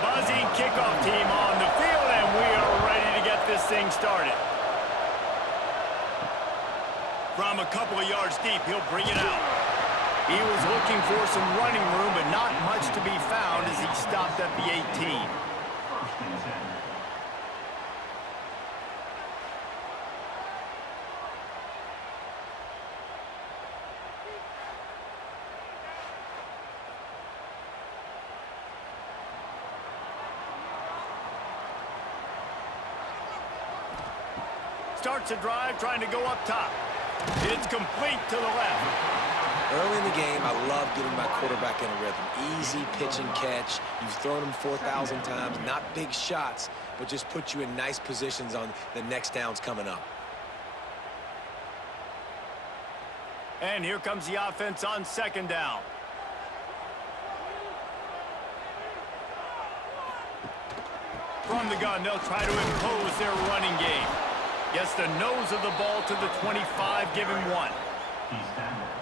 buzzing kickoff team on the field, and we are ready to get this thing started. From a couple of yards deep, he'll bring it out. He was looking for some running room, but not much to be found as he stopped at the 18. Starts a drive trying to go up top. It's complete to the left. Early in the game, I love getting my quarterback in a rhythm. Easy pitch and catch. You've thrown him 4,000 times. Not big shots, but just put you in nice positions on the next downs coming up. And here comes the offense on second down. From the gun, they'll try to impose their running game. Gets the nose of the ball to the 25, give him 1.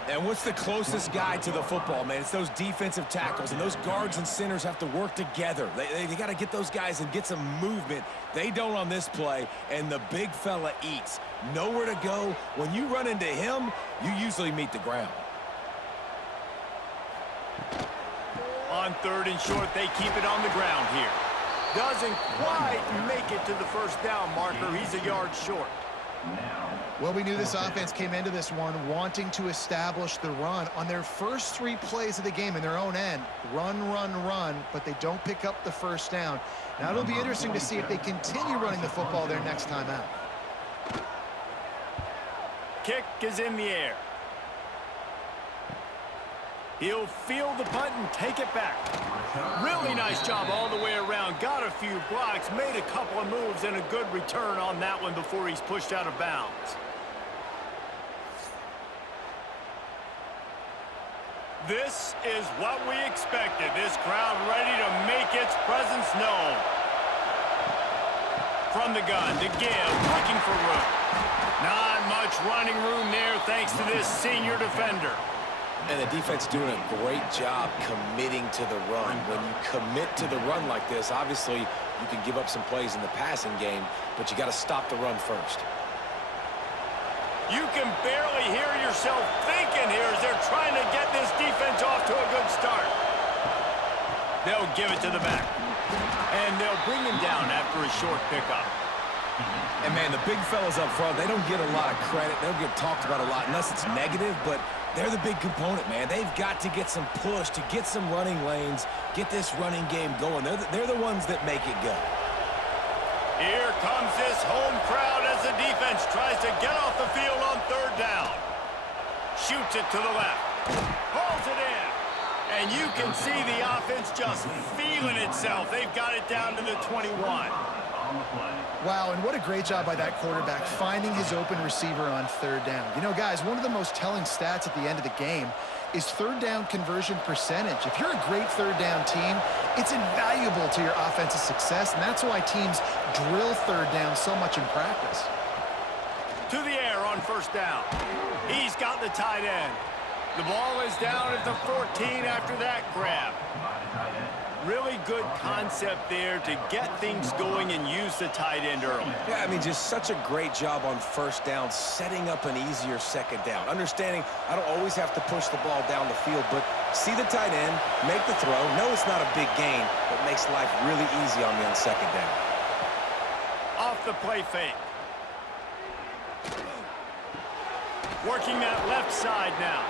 And what's the closest guy to the football, man? It's those defensive tackles, and those guards and centers have to work together. They got to get those guys and get some movement. They don't on this play, and the big fella eats. Nowhere to go. When you run into him, you usually meet the ground. On third and short, they keep it on the ground here. Doesn't quite make it to the first down marker. He's a yard short. Well, we knew this offense came into this one wanting to establish the run on their first 3 plays of the game in their own end. Run, run, run, but they don't pick up the first down. Now it'll be interesting to see if they continue running the football their next time out. Kick is in the air. He'll field the punt and take it back. Really nice job all the way around. Got a few blocks, made a couple of moves, and a good return on that one before he's pushed out of bounds. This is what we expected. This crowd ready to make its presence known. From the gun to give, looking for room. Not much running room there thanks to this senior defender. And the defense doing a great job committing to the run. When you commit to the run like this, obviously you can give up some plays in the passing game, but you got to stop the run first. You can barely hear yourself thinking here as they're trying to get this defense off to a good start. They'll give it to the back. And they'll bring him down after a short pickup. And, man, the big fellas up front, they don't get a lot of credit. They don't get talked about a lot unless it's negative, but they're the big component, man. They've got to get some push, to get some running lanes, get this running game going. They're the ones that make it go. Here comes this home crowd as the defense tries to get off the field on third down. Shoots it to the left. Hauls it in. And you can see the offense just feeling itself. They've got it down to the 21. Wow, and what a great job by that quarterback finding his open receiver on third down. You know, guys, one of the most telling stats at the end of the game is third down conversion percentage. If you're a great third down team, it's invaluable to your offensive success, and that's why teams drill third down so much in practice. To the air on first down. He's got the tight end. The ball is down at the 14 after that grab. Really good concept there to get things going and use the tight end early. Yeah, I mean, just such a great job on first down, setting up an easier second down. Understanding I don't always have to push the ball down the field, but see the tight end, make the throw. No, it's not a big gain, but makes life really easy on me on second down. Off the play fake. Working that left side now.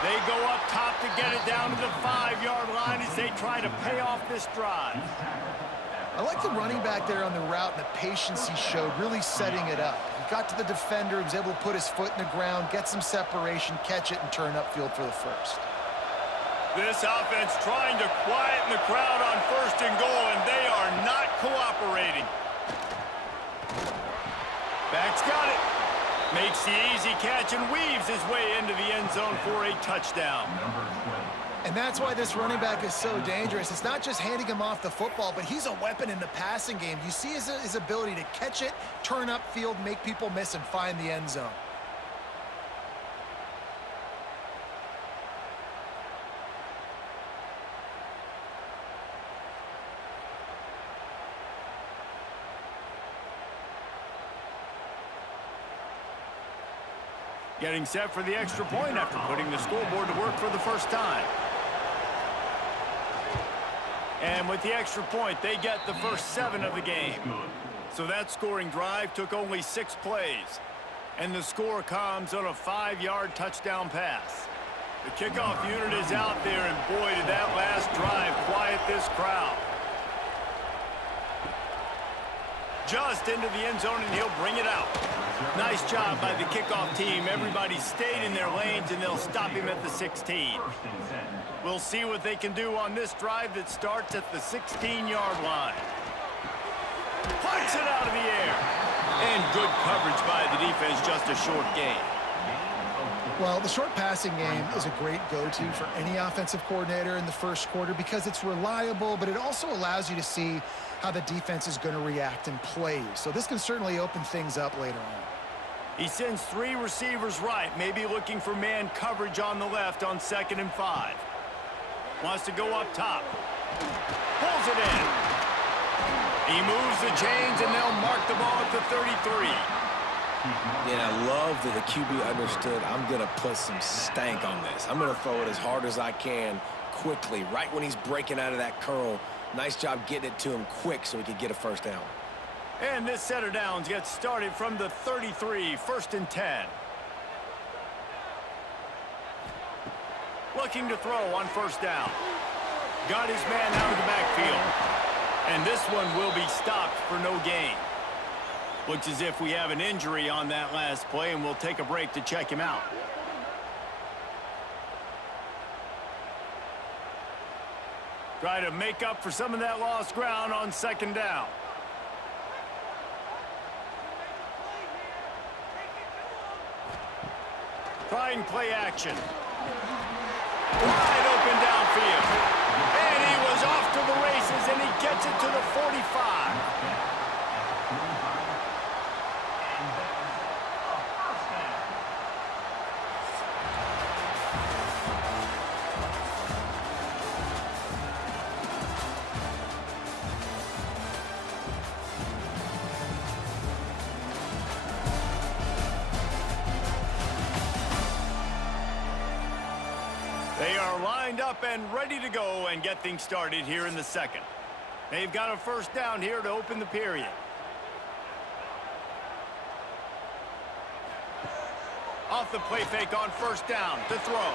They go up top to get it down to the 5-yard line as they try to pay off this drive. I like the running back there on the route and the patience he showed, really setting it up. He got to the defender, was able to put his foot in the ground, get some separation, catch it, and turn upfield for the first. This offense trying to quieten the crowd on first and goal, and they are not cooperating. Back's got it. Makes the easy catch and weaves his way into the end zone for a touchdown. And that's why this running back is so dangerous. It's not just handing him off the football, but he's a weapon in the passing game. You see his ability to catch it, turn upfield, make people miss, and find the end zone. Getting set for the extra point after putting the scoreboard to work for the first time. And with the extra point, they get the first 7 of the game. So that scoring drive took only 6 plays. And the score comes on a 5-yard touchdown pass. The kickoff unit is out there, and boy, did that last drive quiet this crowd. Just into the end zone, and he'll bring it out. Nice job by the kickoff team. Everybody stayed in their lanes, and they'll stop him at the 16. We'll see what they can do on this drive that starts at the 16-yard line. Punts it out of the air. And good coverage by the defense, just a short gain. Well, the short passing game is a great go-to for any offensive coordinator in the first quarter because it's reliable, but it also allows you to see how the defense is going to react and play. So this can certainly open things up later on. He sends 3 receivers right, maybe looking for man coverage on the left on 2nd and 5. Wants to go up top. Pulls it in. He moves the chains, and they'll mark the ball at the 33. Yeah, I love that the QB understood I'm going to put some stank on this. I'm going to throw it as hard as I can quickly, right when he's breaking out of that curl. Nice job getting it to him quick so he could get a first down. And this set of downs gets started from the 33, 1st and 10. Looking to throw on 1st down. Got his man out of the backfield. And this one will be stopped for no gain. Looks as if we have an injury on that last play, and we'll take a break to check him out. Try to make up for some of that lost ground on 2nd down. Trying play action. Wide open downfield. And he was off to the races, and he gets it to the 45. They are lined up and ready to go and get things started here in the 2nd. They've got a first down here to open the period. Off the play fake on 1st down to throw.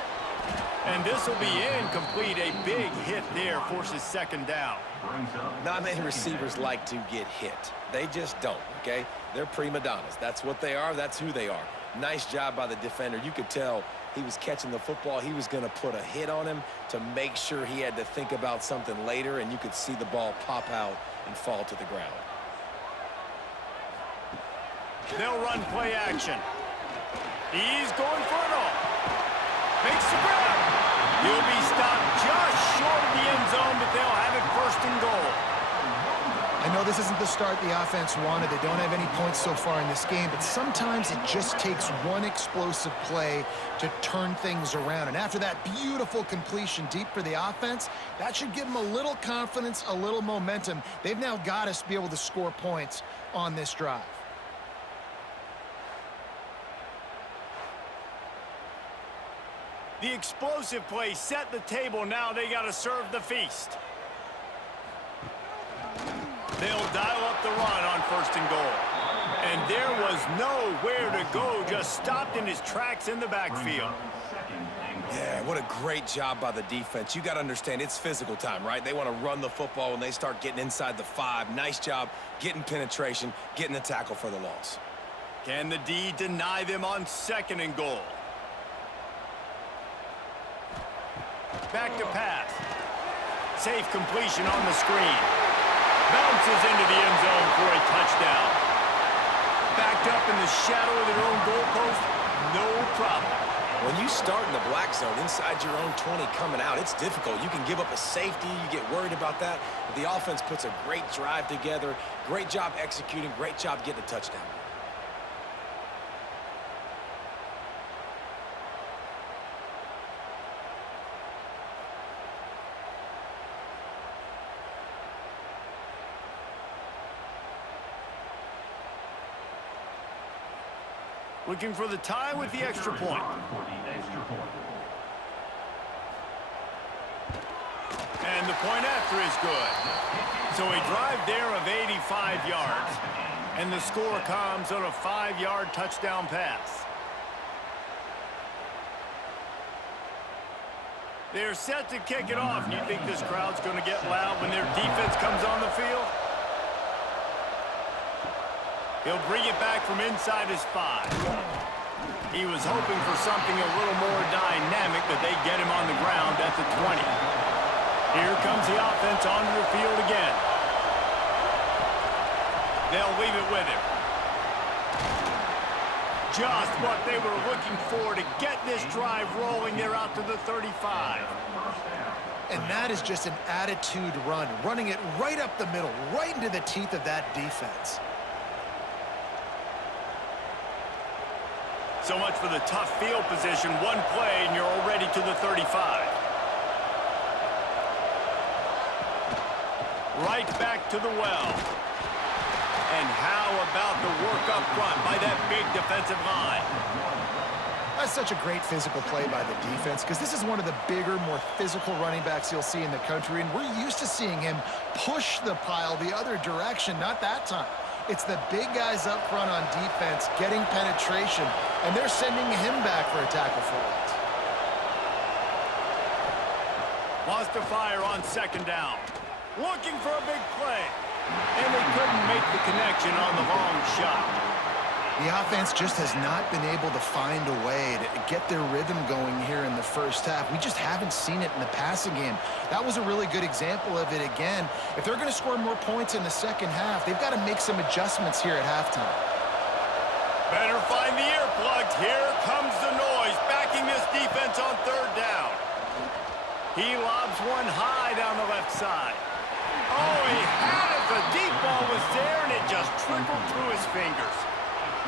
And this will be incomplete. A big hit there forces 2nd down. Not many receivers like to get hit. They just don't, okay? They're prima donnas. That's what they are. That's who they are. Nice job by the defender. You could tell he was catching the football. He was going to put a hit on him to make sure he had to think about something later, and you could see the ball pop out and fall to the ground. They'll run play action. He's going for it all. Makes the grab. He'll be stopped just short of the end zone, but they'll have it 1st and goal. I know this isn't the start the offense wanted. They don't have any points so far in this game, but sometimes it just takes one explosive play to turn things around. And after that beautiful completion deep for the offense, that should give them a little confidence, a little momentum. They've now got us to be able to score points on this drive. The explosive play set the table. Now they got to serve the feast. They'll dial up the run on 1st and goal. And there was nowhere to go, just stopped in his tracks in the backfield. Yeah, what a great job by the defense. You got to understand, it's physical time, right? They want to run the football when they start getting inside the 5. Nice job getting penetration, getting the tackle for the loss. Can the D deny them on 2nd and goal? Back to pass. Safe completion on the screen. Bounces into the end zone for a touchdown. Backed up in the shadow of their own goalpost, no problem. When you start in the black zone inside your own 20 coming out, it's difficult. You can give up a safety. You get worried about that. But the offense puts a great drive together. Great job executing. Great job getting a touchdown. Looking for the tie with the extra point. And the point after is good. So a drive there of 85 yards. And the score comes on a 5-yard touchdown pass. They're set to kick it off. Do you think this crowd's going to get loud when their defense comes on the field? He'll bring it back from inside his 5. He was hoping for something a little more dynamic, but they get him on the ground at the 20. Here comes the offense onto the field again. They'll leave it with him. Just what they were looking for to get this drive rolling. They're out to the 35. And that is just an attitude run, running it right up the middle, right into the teeth of that defense. So much for the tough field position. One play, and you're already to the 35. Right back to the well. And how about the work up front by that big defensive line? That's such a great physical play by the defense because this is one of the bigger, more physical running backs you'll see in the country, and we're used to seeing him push the pile the other direction. Not that time. It's the big guys up front on defense getting penetration, and they're sending him back for a tackle for it. Wants to fire on second down. Looking for a big play. And they couldn't make the connection on the long shot. The offense just has not been able to find a way to get their rhythm going here in the first half. We just haven't seen it in the passing game. That was a really good example of it again. If they're going to score more points in the second half, they've got to make some adjustments here at halftime. Better find the earplugs. Here comes the noise, backing this defense on third down. He lobs one high down the left side. Oh, he had it. The deep ball was there, and it just trickled through his fingers.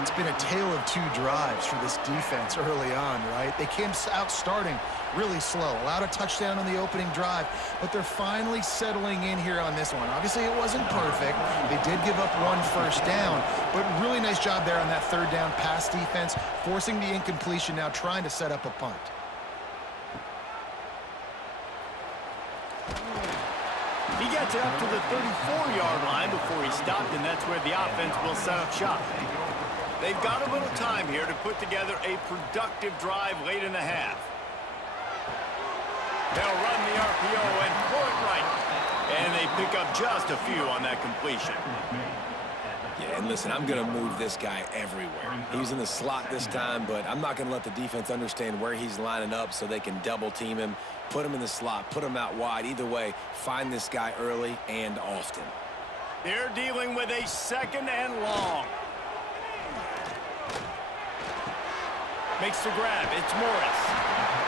It's been a tale of 2 drives for this defense early on, right? They came out starting really slow, allowed a touchdown on the opening drive, but they're finally settling in here on this one. Obviously, it wasn't perfect. They did give up 1 first down, but really nice job there on that third down pass defense, forcing the incompletion, now trying to set up a punt. He gets it up to the 34-yard line before he stopped, and that's where the offense will set up shop. They've got a little time here to put together a productive drive late in the half. They'll run the RPO and pull it right. And they pick up just a few on that completion. Yeah, and listen, I'm going to move this guy everywhere. He's in the slot this time, but I'm not going to let the defense understand where he's lining up so they can double team him, put him in the slot, put him out wide. Either way, find this guy early and often. They're dealing with a second and long. Makes the grab. It's Morris.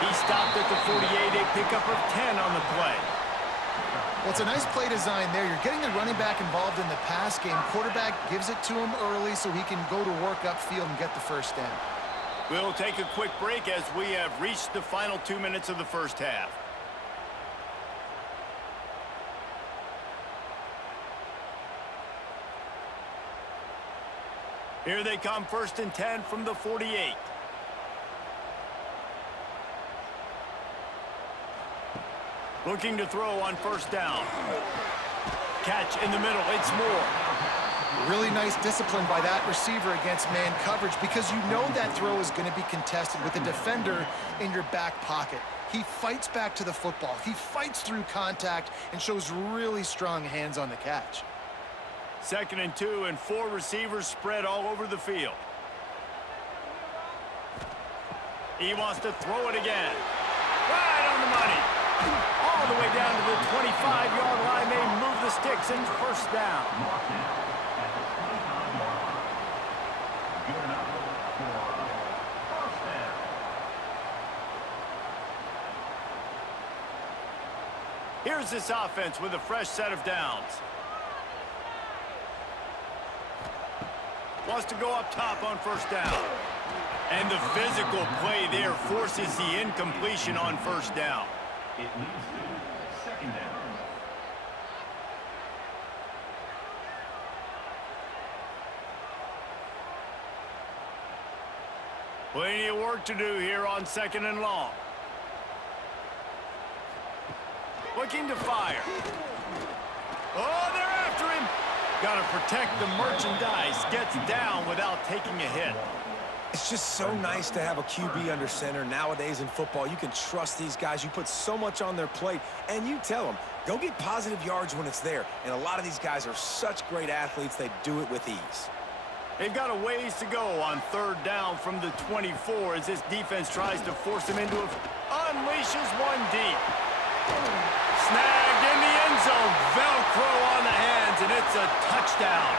He stopped at the 48, a pickup of 10 on the play. Well, it's a nice play design there. You're getting the running back involved in the pass game. Quarterback gives it to him early so he can go to work upfield and get the first down. We'll take a quick break as we have reached the final 2 minutes of the first half. Here they come, 1st and 10 from the 48. Looking to throw on first down. Catch in the middle. It's Moore. Really nice discipline by that receiver against man coverage because you know that throw is going to be contested with a defender in your back pocket. He fights back to the football. He fights through contact and shows really strong hands on the catch. 2nd and 2, and 4 receivers spread all over the field. He wants to throw it again. Right on the money. All the way down to the 25-yard line. They move the sticks and first down. Here's this offense with a fresh set of downs. Wants to go up top on first down. And the physical play there forces the incompletion on first down. It leads to second down. Plenty of work to do here on 2nd and long. Looking to fire. Oh, they're after him. Got to protect the merchandise. Gets down without taking a hit. It's just so nice to have a QB under center. Nowadays in football, you can trust these guys. You put so much on their plate, and you tell them, go get positive yards when it's there. And a lot of these guys are such great athletes, they do it with ease. They've got a ways to go on 3rd down from the 24 as this defense tries to force him into unleashes one deep. Snagged in the end zone. Velcro on the hands, and it's a touchdown.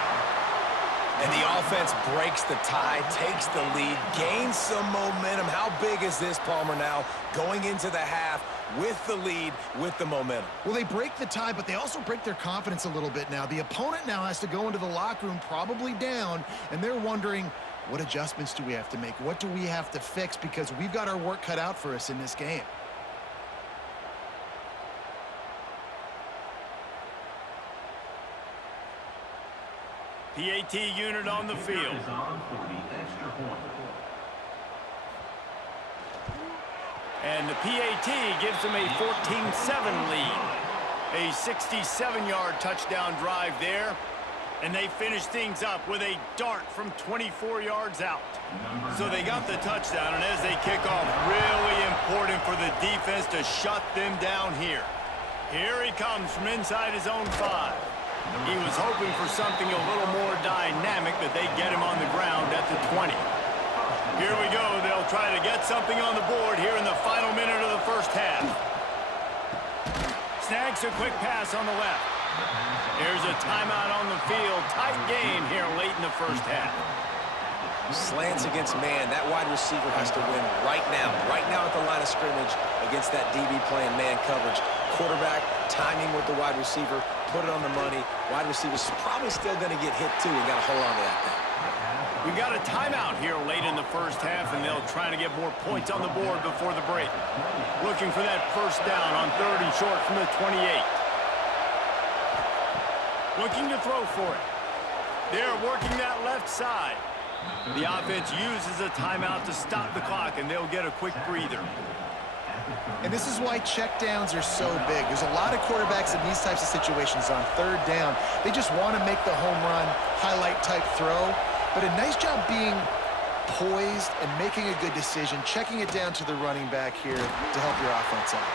And the offense breaks the tie, takes the lead, gains some momentum. How big is this, Palmer, now going into the half with the lead, with the momentum? Well, they break the tie, but they also break their confidence a little bit now. The opponent now has to go into the locker room probably down, and they're wondering, what adjustments do we have to make? What do we have to fix? Because we've got our work cut out for us in this game. PAT unit on the field. Is on for the extra point. And the PAT gives them a 14-7 lead. A 67-yard touchdown drive there. And they finish things up with a dart from 24 yards out. So they got the touchdown, and as they kick off, really important for the defense to shut them down here. Here he comes from inside his own 5. He was hoping for something a little more dynamic, but they get him on the ground at the 20. Here we go. They'll try to get something on the board here in the final minute of the first half. Snags a quick pass on the left. There's a timeout on the field. Tight game here late in the first half. Slants against man. That wide receiver has to win right now at the line of scrimmage against that DB playing man coverage. Quarterback, timing with the wide receiver, put it on the money. Wide receiver's probably still going to get hit too, and got to hold on to that thing. We got a timeout here late in the first half, and they'll try to get more points on the board before the break. Looking for that first down on 3rd and short from the 28. Looking to throw for it. They're working that left side. The offense uses a timeout to stop the clock, and they'll get a quick breather. And this is why checkdowns are so big. There's a lot of quarterbacks in these types of situations on 3rd down. They just want to make the home run, highlight type throw. But a nice job being poised and making a good decision, checking it down to the running back here to help your offense out.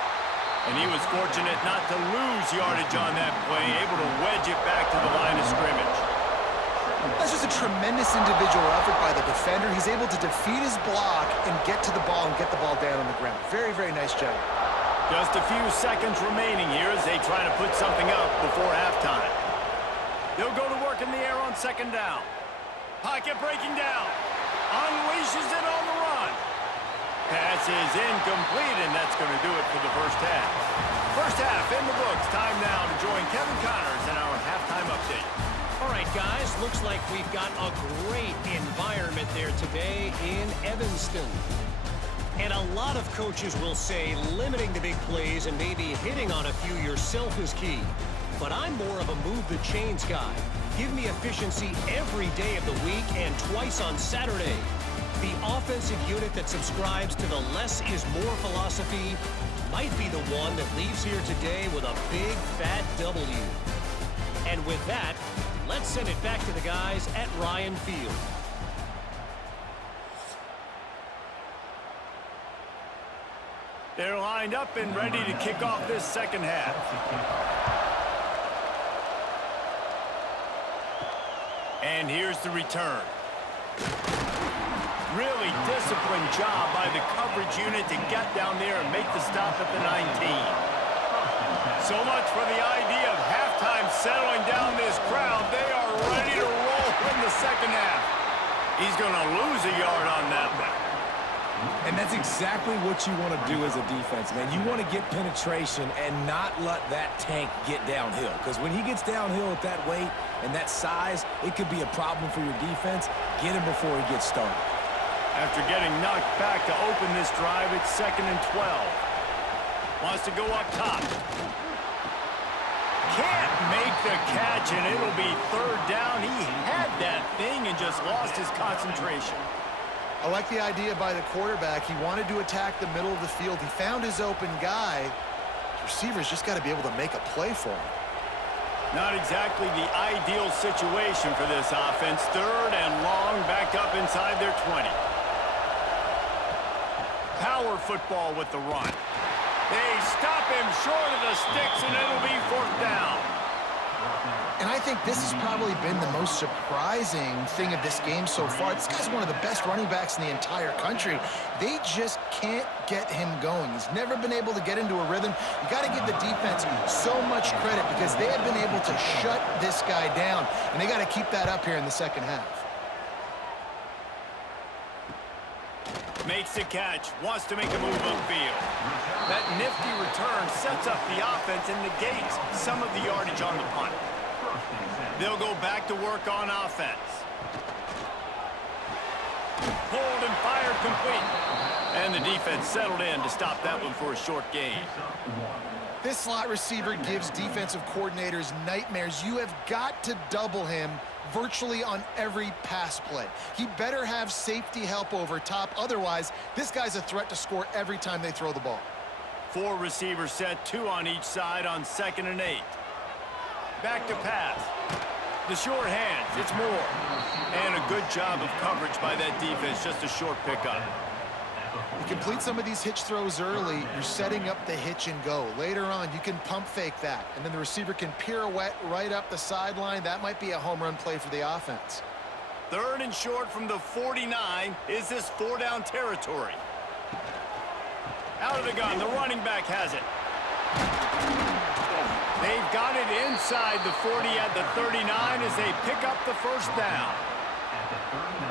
And he was fortunate not to lose yardage on that play, able to wedge it back to the line of scrimmage. That's just a tremendous individual effort by the defender. He's able to defeat his block and get to the ball and get the ball down on the ground. Very, very nice job. Just a few seconds remaining here as they try to put something up before halftime. They'll go to work in the air on 2nd down. Pocket breaking down. Unleashes it on the run. Pass is incomplete, and that's going to do it for the first half. First half in the books. Time now to join Kevin Connors in our halftime update. All right, guys, looks like we've got a great environment there today in Evanston. And a lot of coaches will say limiting the big plays and maybe hitting on a few yourself is key. But I'm more of a move the chains guy. Give me efficiency every day of the week and twice on Saturday. The offensive unit that subscribes to the less is more philosophy might be the one that leaves here today with a big fat W. And with that, let's send it back to the guys at Ryan Field. They're lined up and ready to kick off this second half. And here's the return. Really disciplined job by the coverage unit to get down there and make the stop at the 19. So much for the idea of halftime settling down this crowd. They are ready to roll in the second half. He's going to lose a yard on that one. And that's exactly what you want to do as a defense, man. You want to get penetration and not let that tank get downhill. Because when he gets downhill at that weight and that size, it could be a problem for your defense. Get him before he gets started. After getting knocked back to open this drive, it's 2nd and 12. Wants to go up top. Can't make the catch, and it'll be 3rd down. He had that thing and just lost his concentration. I like the idea by the quarterback. He wanted to attack the middle of the field. He found his open guy. Receivers just got to be able to make a play for him. Not exactly the ideal situation for this offense. 3rd and long, backed up inside their 20. Power football with the run. They stop him short of the sticks, and it'll be 4th down. And I think this has probably been the most surprising thing of this game so far. This guy's one of the best running backs in the entire country. They just can't get him going. He's never been able to get into a rhythm. You got to give the defense so much credit because they have been able to shut this guy down, and they got to keep that up here in the second half. Makes the catch, wants to make a move upfield. That nifty return sets up the offense and negates some of the yardage on the punt. They'll go back to work on offense. Pulled and fired complete. And the defense settled in to stop that one for a short gain. This slot receiver gives defensive coordinators nightmares. You have got to double him virtually on every pass play. He better have safety help over top. Otherwise, this guy's a threat to score every time they throw the ball. 4 receivers set, 2 on each side on 2nd and 8. Back to pass. The short hands, it's Moore. And a good job of coverage by that defense, just a short pickup. You complete some of these hitch throws early, you're setting up the hitch and go. Later on, you can pump fake that, and then the receiver can pirouette right up the sideline. That might be a home run play for the offense. 3rd and short from the 49. Is this 4-down territory? Out of the gun, the running back has it. They've got it inside the 40 at the 39 as they pick up the 1st down.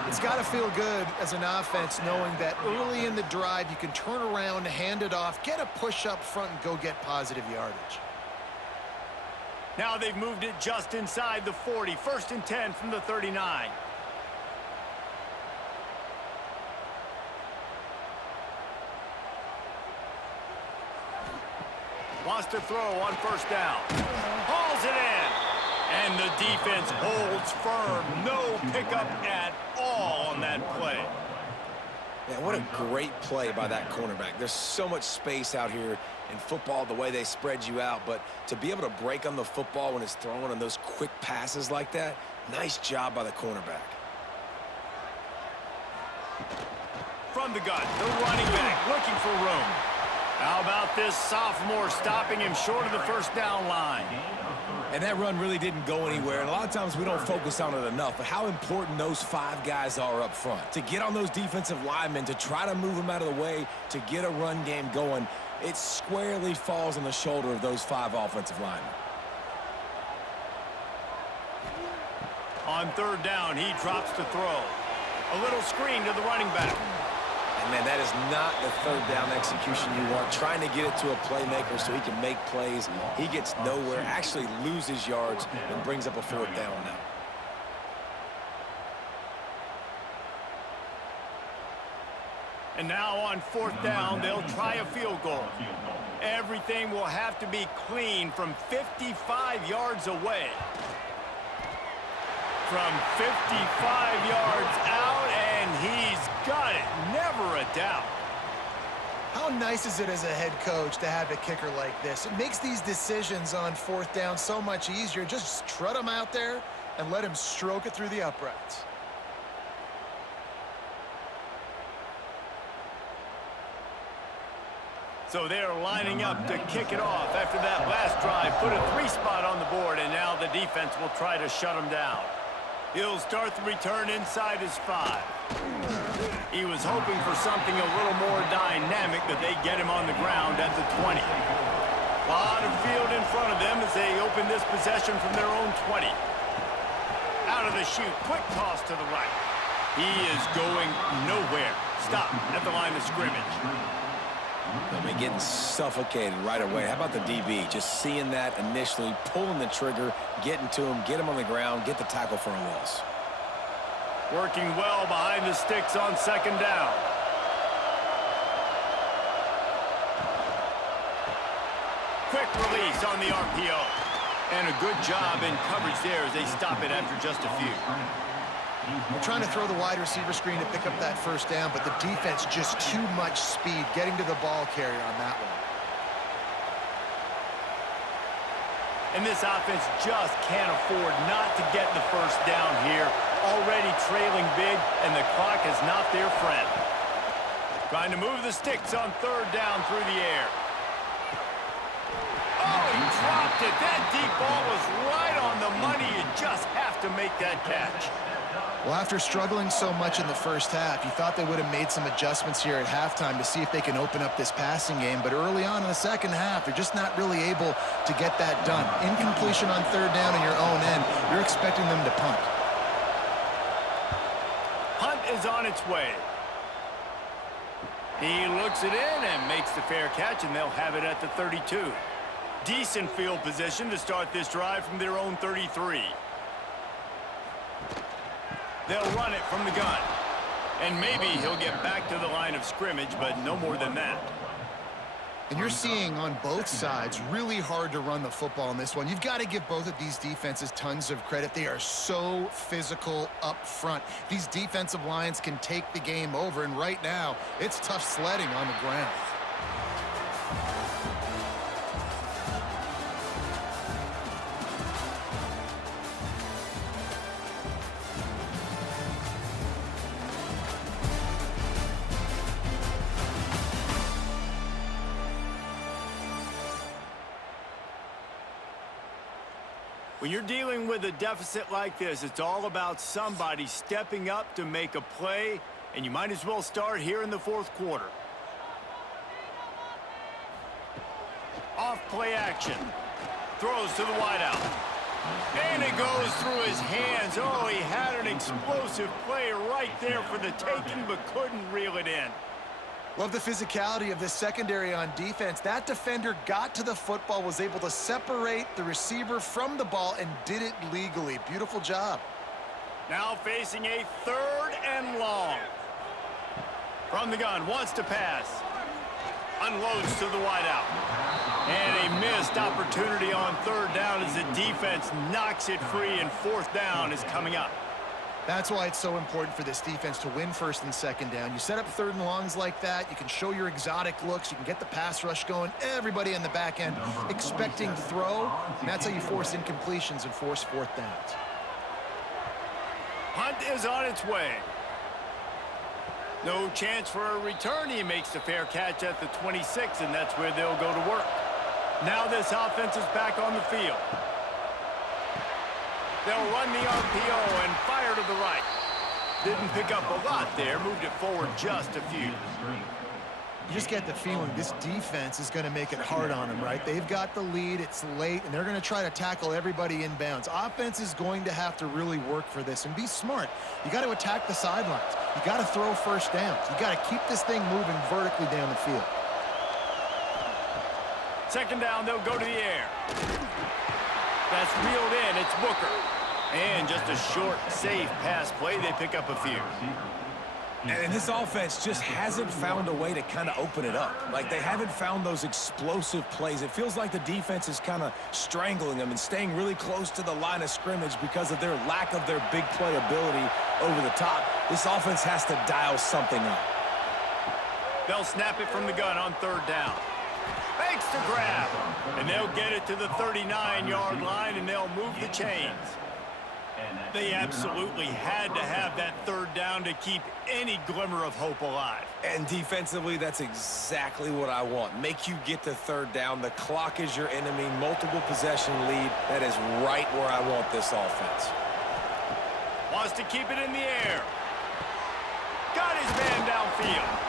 It's got to feel good as an offense knowing that early in the drive you can turn around, hand it off, get a push up front, and go get positive yardage. Now they've moved it just inside the 40. 1st and 10 from the 39. Wants to throw on 1st down. Hauls it in. And the defense holds firm. No pickup at all on that play. Yeah, what a great play by that cornerback. There's so much space out here in football, the way they spread you out. But to be able to break on the football when it's thrown on those quick passes like that, nice job by the cornerback. From the gun, the running back looking for room. How about this sophomore stopping him short of the 1st down line? And that run really didn't go anywhere. And a lot of times we don't focus on it enough, but how important those 5 guys are up front. To get on those defensive linemen, to try to move them out of the way, to get a run game going, it squarely falls on the shoulder of those 5 offensive linemen. On 3rd down, he drops to throw. A little screen to the running back. And, man, that is not the 3rd down execution you want. Trying to get it to a playmaker so he can make plays. He gets nowhere, actually loses yards, and brings up a 4th down now. And now on 4th down, they'll try a field goal. Everything will have to be clean from 55 yards away. From 55 yards out, and he's got it. Never a doubt. How nice is it as a head coach to have a kicker like this? It makes these decisions on 4th down so much easier. Just strut him out there and let him stroke it through the uprights. So they're lining up to kick it off after that last drive. Put a 3-spot on the board, and now the defense will try to shut him down. He'll start the return inside his 5. He was hoping for something a little more dynamic, but they get him on the ground at the 20. A lot of field in front of them as they open this possession from their own 20. Out of the chute, quick toss to the right. He is going nowhere. Stop at the line of scrimmage. I mean, getting suffocated right away. How about the DB? Just seeing that initially, pulling the trigger, getting to him, get him on the ground, get the tackle for a loss. Working well behind the sticks on 2nd down. Quick release on the RPO. And a good job in coverage there as they stop it after just a few. They're trying to throw the wide receiver screen to pick up that first down, but the defense just too much speed getting to the ball carrier on that one. And this offense just can't afford not to get the first down here. Already trailing big, and the clock is not their friend. Trying to move the sticks on third down through the air. Oh, he dropped it. That deep ball was right on the money. You just have to make that catch. Well, after struggling so much in the first half, you thought they would have made some adjustments here at halftime to see if they can open up this passing game. But early on in the second half, they're just not really able to get that done. Incompletion on third down in your own end, you're expecting them to punt. Punt is on its way. He looks it in and makes the fair catch, and they'll have it at the 32. Decent field position to start this drive from their own 33. They'll run it from the gun. And maybe he'll get back to the line of scrimmage, but no more than that. And you're seeing on both sides really hard to run the football in this one. You've got to give both of these defenses tons of credit. They are so physical up front. These defensive lines can take the game over, and right now, it's tough sledding on the ground. When you're dealing with a deficit like this, it's all about somebody stepping up to make a play, and you might as well start here in the fourth quarter. Off play action. Throws to the wideout. And it goes through his hands. Oh, he had an explosive play right there for the taking, but couldn't reel it in. Love the physicality of this secondary on defense. That defender got to the football, was able to separate the receiver from the ball, and did it legally. Beautiful job. Now facing a third and long. From the gun, wants to pass. Unloads to the wideout. And a missed opportunity on third down as the defense knocks it free, and fourth down is coming up. That's why it's so important for this defense to win first and second down. You set up third and longs like that, you can show your exotic looks, you can get the pass rush going, everybody in the back end expecting throw, and that's how you force incompletions and force fourth downs. Punt is on its way. No chance for a return. He makes the fair catch at the 26, and that's where they'll go to work. Now this offense is back on the field. They'll run the RPO and fire to the right. Didn't pick up a lot there, moved it forward just a few. You just get the feeling this defense is going to make it hard on them, right? They've got the lead, it's late, and they're going to try to tackle everybody inbounds. Offense is going to have to really work for this and be smart. You got to attack the sidelines. You got to throw first downs. You got to keep this thing moving vertically down the field. Second down, they'll go to the air. That's reeled in, it's Booker. And just a short, safe pass play, they pick up a few. And this offense just hasn't found a way to kind of open it up. Like, they haven't found those explosive plays. It feels like the defense is kind of strangling them and staying really close to the line of scrimmage because of their lack of their big play ability over the top. This offense has to dial something up. They'll snap it from the gun on third down. Makes the grab. And they'll get it to the 39-yard line, and they'll move the chains. They absolutely had to have that third down to keep any glimmer of hope alive. And defensively, that's exactly what I want. Make you get to third down. The clock is your enemy. Multiple possession lead. That is right where I want this offense. Wants to keep it in the air. Got his man downfield.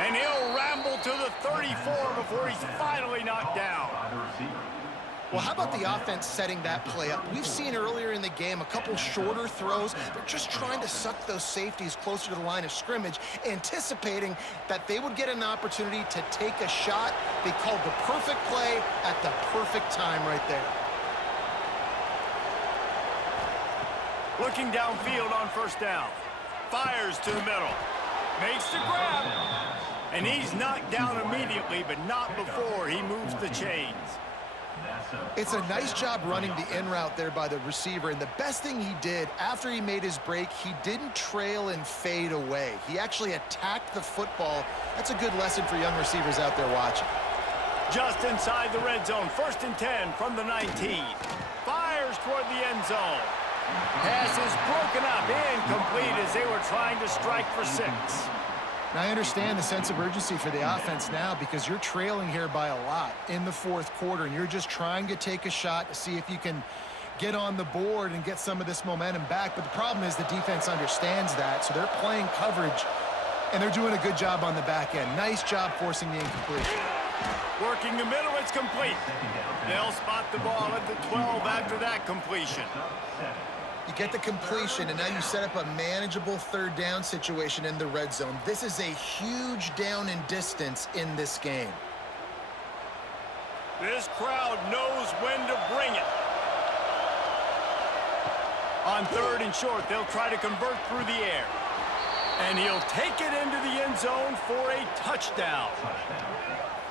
And he'll ramble to the 34 before he's finally knocked down. Well, how about the offense setting that play up? We've seen earlier in the game a couple shorter throws. They're just trying to suck those safeties closer to the line of scrimmage, anticipating that they would get an opportunity to take a shot. They called the perfect play at the perfect time right there. Looking downfield on first down. Fires to the middle. Makes the grab. And he's knocked down immediately, but not before he moves the chains. It's a nice job running the in route there by the receiver, and the best thing he did after he made his break, he didn't trail and fade away. He actually attacked the football. That's a good lesson for young receivers out there watching. Just inside the red zone, 1st and 10 from the 19. Fires toward the end zone. Pass is broken up, incomplete as they were trying to strike for 6. Now, I understand the sense of urgency for the offense now because you're trailing here by a lot in the 4th quarter, and you're just trying to take a shot to see if you can get on the board and get some of this momentum back. But the problem is the defense understands that, so they're playing coverage, and they're doing a good job on the back end. Nice job forcing the incompletion. Working the middle, it's complete. They'll spot the ball at the 12 after that completion. You get the completion, and now you set up a manageable 3rd down situation in the red zone. This is a huge down in distance in this game. This crowd knows when to bring it. On 3rd and short, they'll try to convert through the air. And he'll take it into the end zone for a touchdown.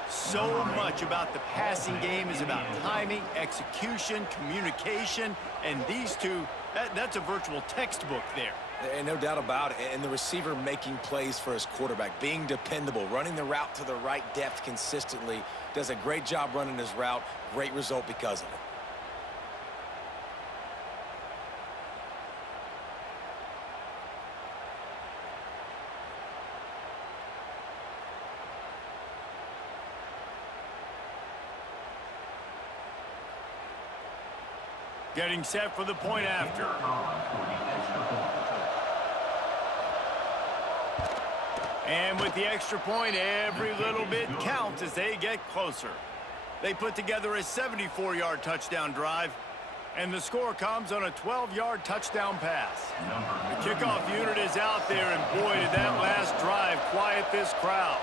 So much about the passing game is about timing, execution, communication, and these two, that's a virtual textbook there. And no doubt about it. And the receiver making plays for his quarterback, being dependable, running the route to the right depth consistently, does a great job running his route. Great result because of it. Getting set for the point after. And with the extra point, every little bit counts as they get closer. They put together a 74-yard touchdown drive, and the score comes on a 12-yard touchdown pass. The kickoff unit is out there, and boy, did that last drive quiet this crowd.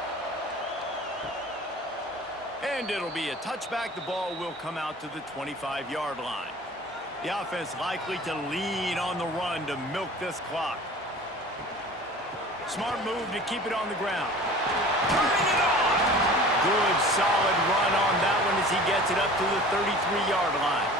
And it'll be a touchback. The ball will come out to the 25-yard line. The offense likely to lean on the run to milk this clock. Smart move to keep it on the ground. Turning it on! Good, solid run on that one as he gets it up to the 33-yard line.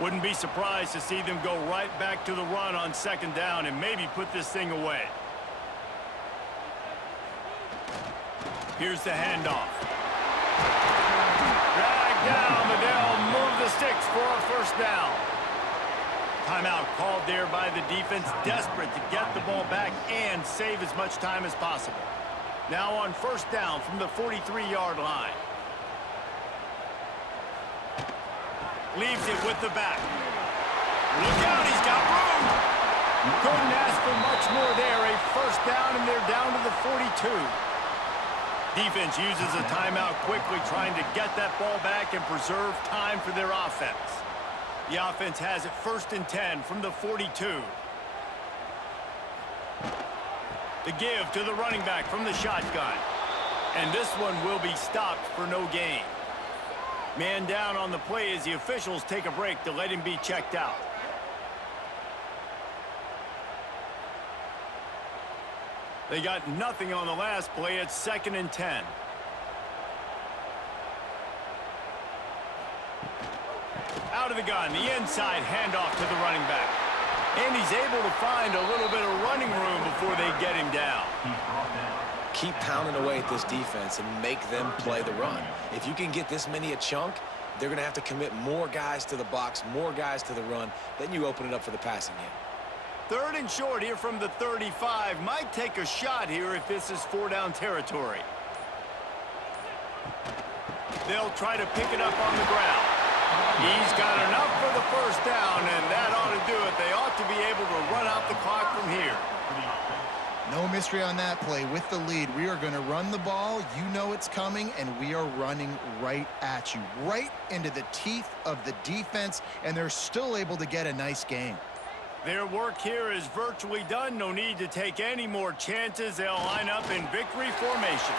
Wouldn't be surprised to see them go right back to the run on 2nd down and maybe put this thing away. Here's the handoff. Drag down, but they'll move the sticks for a 1st down. Timeout called there by the defense, desperate to get the ball back and save as much time as possible. Now on 1st down from the 43-yard line. Leaves it with the back. Look out, he's got room. Couldn't ask for much more there. A 1st down, and they're down to the 42. Defense uses a timeout quickly, trying to get that ball back and preserve time for their offense. The offense has it 1st and 10 from the 42. The give to the running back from the shotgun. And this one will be stopped for no gain. Man down on the play as the officials take a break to let him be checked out. They got nothing on the last play. It's 2nd and 10. Out of the gun, the inside handoff to the running back. And he's able to find a little bit of running room before they get him down. Keep pounding away at this defense and make them play the run. If you can get this many a chunk, they're going to have to commit more guys to the box, more guys to the run. Then you open it up for the passing game. 3rd and short here from the 35. Might take a shot here if this is 4-down territory. They'll try to pick it up on the ground. He's got enough for the 1st down, and that ought to do it. They ought to be able to run out the clock from here. No mystery on that play. With the lead, we are going to run the ball. You know it's coming, and we are running right at you, right into the teeth of the defense, and they're still able to get a nice game. Their work here is virtually done. No need to take any more chances. They'll line up in victory formation.